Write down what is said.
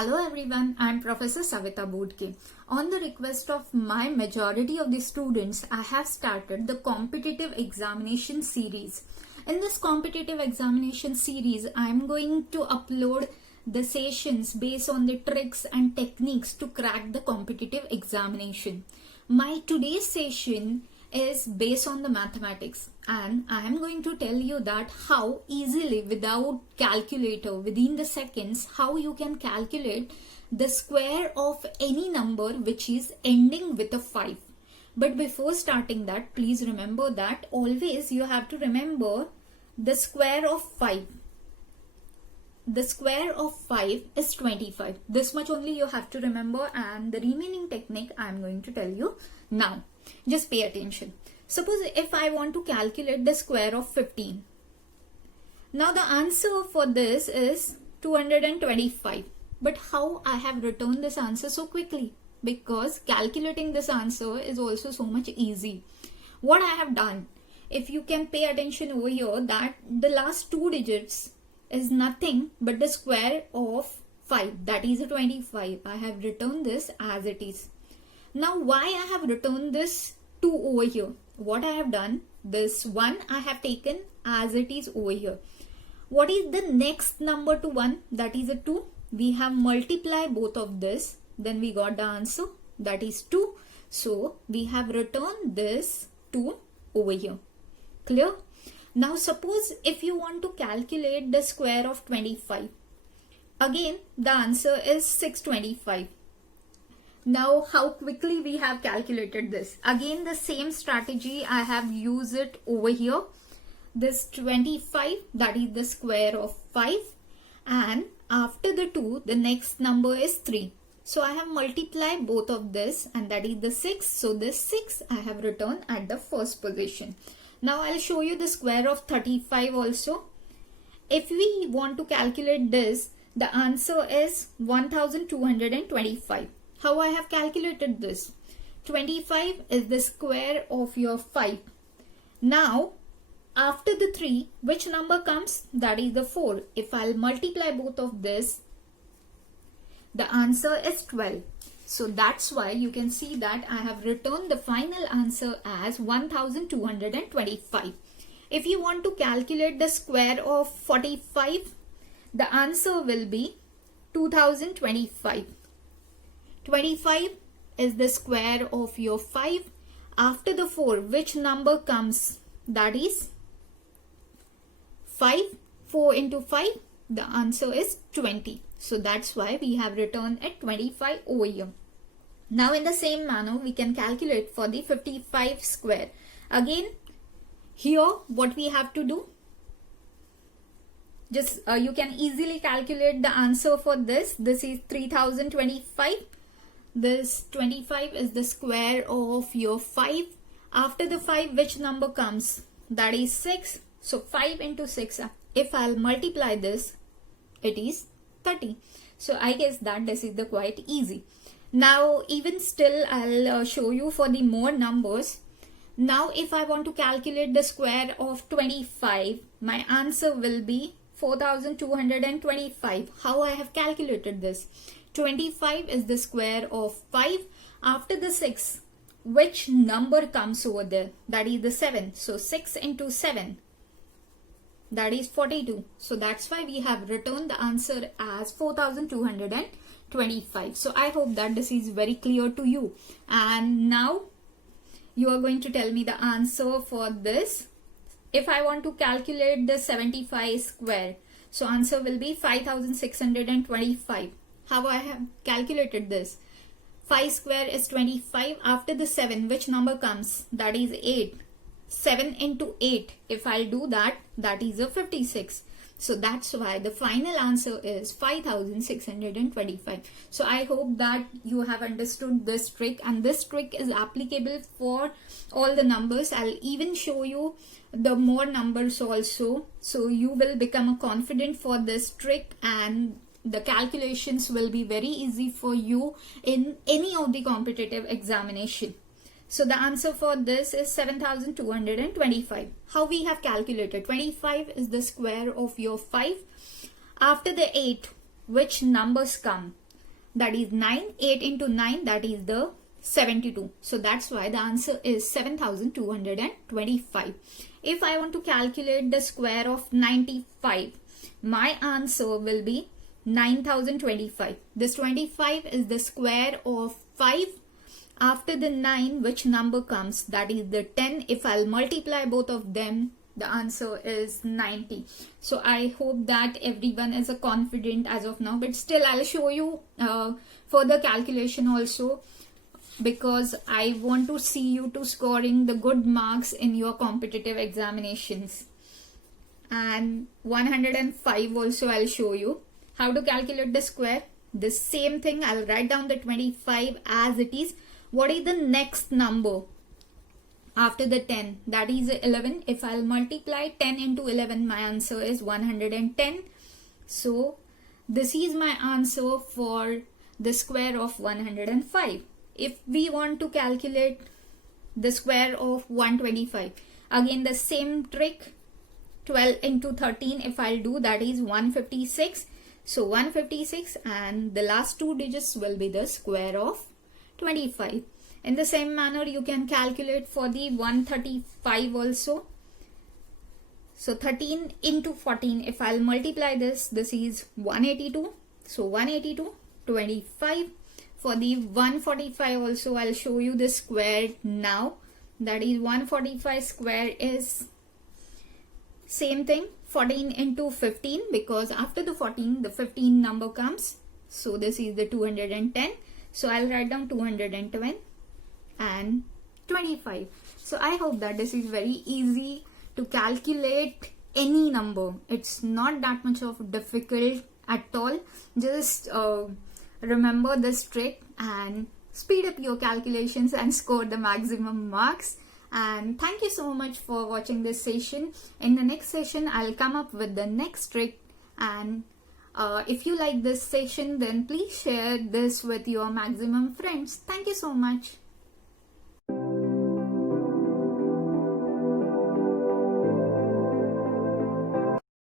Hello everyone, I am Professor Savita Bodke. On the request of my majority of the students, I have started the competitive examination series. In this competitive examination series, I am going to upload the sessions based on the tricks and techniques to crack the competitive examination. My today's session is based on the mathematics, and I am going to tell you that how easily without calculator within the seconds how you can calculate the square of any number which is ending with a 5. But before starting that, please remember that always you have to remember the square of 5. The square of 5 is 25. This much only you have to remember, and the remaining technique I am going to tell you now. Just pay attention. Suppose if I want to calculate the square of 15. Now the answer for this is 225. But how I have written this answer so quickly? Because calculating this answer is also so much easy. What I have done, if you can pay attention over here, that the last two digits is nothing but the square of 5, that is 25. I have written this as it is. Now why I have written this 2 over here? What I have done, this 1 I have taken as it is over here. What is the next number to 1? That is a 2. We have multiplied both of this. Then we got the answer, that is 2. So we have written this 2 over here. Clear? Now suppose if you want to calculate the square of 25. Again the answer is 625. Now how quickly we have calculated this. Again the same strategy I have used it over here. This 25, that is the square of 5, and after the 2 the next number is 3. So I have multiplied both of this, and that is the 6. So this 6 I have written at the first position. Now I'll show you the square of 35 also. If we want to calculate this, the answer is 1225. How I have calculated this? 25 is the square of your 5. Now, after the 3, which number comes? That is the 4. If I'll multiply both of this, the answer is 12. So that's why you can see that I have written the final answer as 1225. If you want to calculate the square of 45, the answer will be 2025. 25 is the square of your 5. After the 4, which number comes? That is 5. 4 into 5, the answer is 20. So that's why we have written at 25 over here. Now in the same manner, we can calculate for the 55 square. Again, here what we have to do? Just you can easily calculate the answer for this. This is 3025. This 25 is the square of your 5. After the 5, which number comes? That is 6. So 5 into 6. If I'll multiply this, it is 30. So I guess that this is the quite easy. Now even still I'll show you for the more numbers. Now if I want to calculate the square of 25, my answer will be 4225. How I have calculated this? 25 is the square of 5. After the 6, which number comes over there? That is the 7. So 6 into 7, that is 42. So that's why we have written the answer as 4225. So I hope that this is very clear to you. And now you are going to tell me the answer for this. If I want to calculate the 75 square, so answer will be 5625. How I have calculated this? 5 square is 25. After the 7, which number comes? That is 8. 7 into 8. If I do that, that is a 56. So that's why the final answer is 5625. So I hope that you have understood this trick, and this trick is applicable for all the numbers. I'll even show you the more numbers also. So you will become confident for this trick, and the calculations will be very easy for you in any of the competitive examination. So the answer for this is 7225. How we have calculated? 25 is the square of your 5. After the 8, which numbers come? that is 9. 8 into 9, that is the 72. So that's why the answer is 7225. If I want to calculate the square of 95, my answer will be 9025. This 25 is the square of 5. After the 9, which number comes? That is the 10. If I'll multiply both of them, the answer is 90. So I hope that everyone is confident as of now, but still I'll show you further calculation also, because I want to see you to scoring the good marks in your competitive examinations. And 105 also I'll show you how to calculate the square. The same thing, I'll write down the 25 as it is. What is the next number after the 10? That is 11. If I'll multiply 10 into 11, my answer is 110. So this is my answer for the square of 105. If we want to calculate the square of 125, again the same trick, 12 into 13 if I'll do, that is 156. So 156, and the last two digits will be the square of 25. In the same manner, you can calculate for the 135 also. So 13 into 14, if I'll multiply this is 182. So 182, 25. For the 145 also, I'll show you the square now. That is 145 square is same thing, 14 into 15, because after the 14, the 15 number comes. So this is the 210. So I'll write down 210 and 25. So I hope that this is very easy to calculate any number. It's not that much of difficult at all. Just remember this trick and speed up your calculations and score the maximum marks. And thank you so much for watching this session. In the next session, I'll come up with the next trick. And if you like this session, then please share this with your maximum friends. Thank you so much.